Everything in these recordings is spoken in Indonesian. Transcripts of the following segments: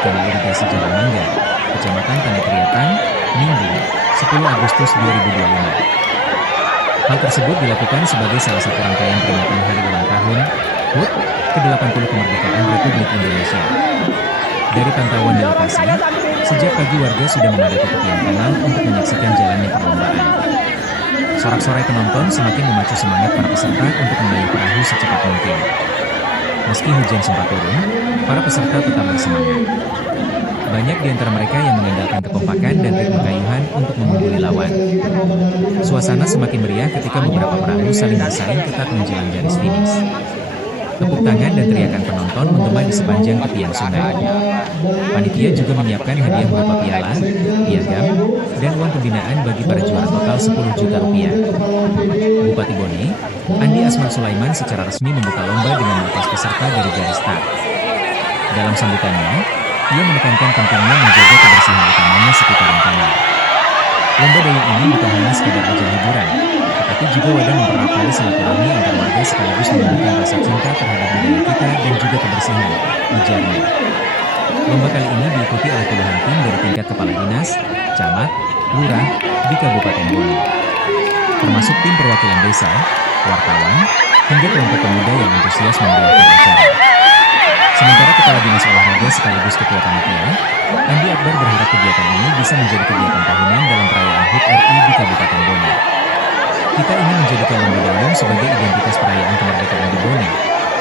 Kanal Irigasi Jalan Mangga, Kecamatan Tanah Triatan, Minggu, 10 Agustus 2025. Hal tersebut dilakukan sebagai salah satu rangkaian peringatan hari ulang tahun HUT ke-80 kemerdekaan Republik Indonesia. Dari pantauan di lokasi, sejak pagi warga sudah memadati tepian kanal untuk menyaksikan jalannya perlombaan. Sorak-sorai penonton semakin memacu semangat para peserta untuk mendayung perahu secepat mungkin. Meski hujan sempat turun, para peserta tetap bersemangat. Banyak di antara mereka yang mengandalkan kekompakan dan ritme kayuhan untuk mengungguli lawan. Suasana semakin meriah ketika beberapa perahu saling bersaing ketat menjelang garis finish. Tepuk tangan dan teriakan penonton menggema di sepanjang tepian sungai. Panitia juga menyiapkan hadiah berupa piala, piagam, dan uang pembinaan bagi para juara total 10 juta rupiah. Bupati Bone, Andi Asman Sulaiman secara resmi membuka lomba dengan melepas peserta dari garis start. Dalam sambutannya, ia menekankan pentingnya menjaga kebersihan utamanya sekitaran kanal. Lomba dayung ini bukan hanya sekedar ajang hiburan, tetapi juga wadah mempererat tali silaturahmi antar warga sekaligus menumbuhkan rasa cinta terhadap budaya kita dan juga kebersihan, ujarnya. Lomba kali ini diikuti oleh puluhan tim dari tingkat kepala dinas, camat, lurah, di Kabupaten Bone. Termasuk tim perwakilan desa, wartawan, hingga kelompok pemuda yang antusias memeriahkan acara. Sementara Kepala Dinas Olahraga sekaligus Ketua Panitia, Andi Akbar berharap kegiatan ini bisa menjadi kegiatan tahunan dalam perayaan HUT RI di Kabupaten Bone. Kita ingin menjadikan lomba dayung sebagai identitas perayaan kemerdekaan di Bone,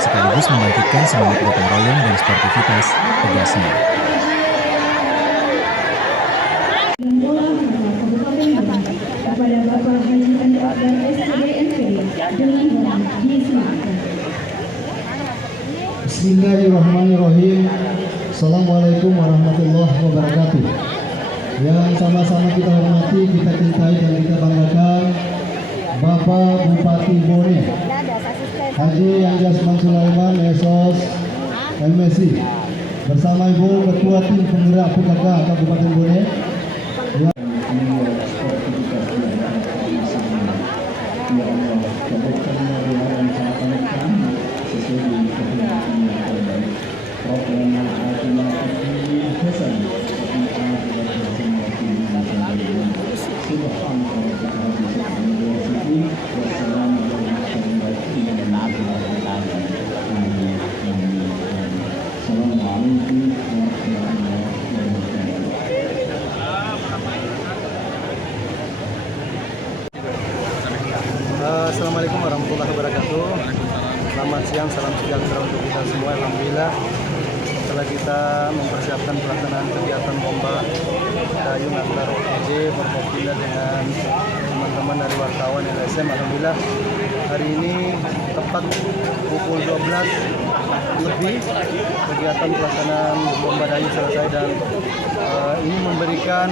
sekaligus membangkitkan semangat gotong royong dan sportivitas, tegasnya. Kepada Bapak Haji Andi Akbar SPD NPD dengan disilakan. Bismillahirrahmanirrahim. Assalamualaikum warahmatullahi wabarakatuh. Yang sama-sama kita hormati, kita cintai dan kita banggakan Bapak Bupati Bone Haji Andi Asman Sulaiman SOS MSI bersama Ibu Ketua Tim Penggerak PKK Kabupaten Bone yang Assalamualaikum warahmatullahi wabarakatuh. Selamat siang, salam sejahtera untuk kita semua. Alhamdulillah setelah kita mempersiapkan pelaksanaan kegiatan lomba dayung antar OPJ Forkopimda dengan teman-teman dari wartawan LSM, alhamdulillah hari ini tepat pukul 12 lebih kegiatan pelaksanaan lomba dayung selesai dan ini memberikan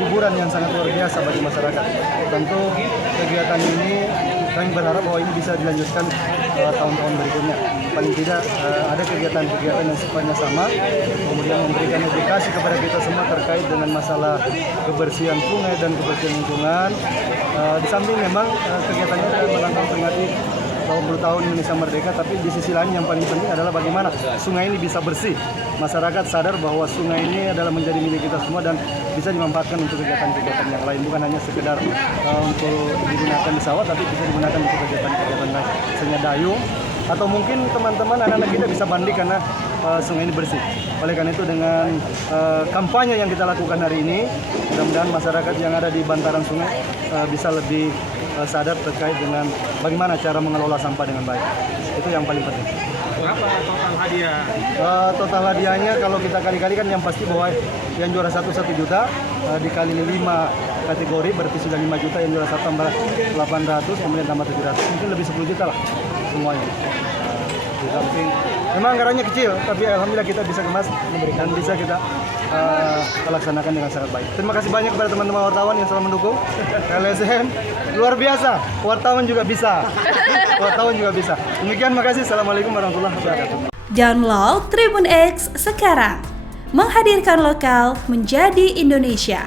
hiburan yang sangat luar biasa bagi masyarakat. Tentu kegiatan ini kami berharap bahwa ini bisa dilanjutkan tahun-tahun berikutnya. Paling tidak ada kegiatan-kegiatan yang sifatnya sama, kemudian memberikan edukasi kepada kita semua terkait dengan masalah kebersihan sungai dan kebersihan lingkungan. Di samping memang kegiatannya adalah melangkah peringati 20 tahun Indonesia Merdeka, tapi di sisi lain yang paling penting adalah bagaimana sungai ini bisa bersih. Masyarakat sadar bahwa sungai ini adalah menjadi milik kita semua dan bisa dimanfaatkan untuk kegiatan-kegiatan yang lain, bukan hanya sekedar untuk digunakan di sawah, tapi bisa digunakan untuk kegiatan-kegiatan lain, misalnya dayung, atau mungkin teman-teman anak-anak kita bisa mandi karena sungai ini bersih. Oleh karena itu dengan kampanye yang kita lakukan hari ini, mudah-mudahan masyarakat yang ada di bantaran sungai bisa lebih sadar terkait dengan bagaimana cara mengelola sampah dengan baik. Itu yang paling penting. Berapa total hadiah? Total hadiahnya kalau kita kali-kalikan yang pasti bahwa yang juara 1 juta, dikali 5 kategori berarti sudah 5 juta, yang juara 1 tambah 800, kemudian tambah 700, mungkin lebih 10 juta lah semuanya. Di samping memang anggarannya kecil, tapi alhamdulillah kita bisa kemas dan bisa kita laksanakan dengan sangat baik. Terima kasih banyak kepada teman-teman wartawan yang selalu mendukung LSM. Luar biasa, wartawan juga bisa. Wartawan juga bisa. Demikian, makasih. Assalamualaikum warahmatullahi wabarakatuh. Download Tribun X sekarang. Menghadirkan lokal menjadi Indonesia.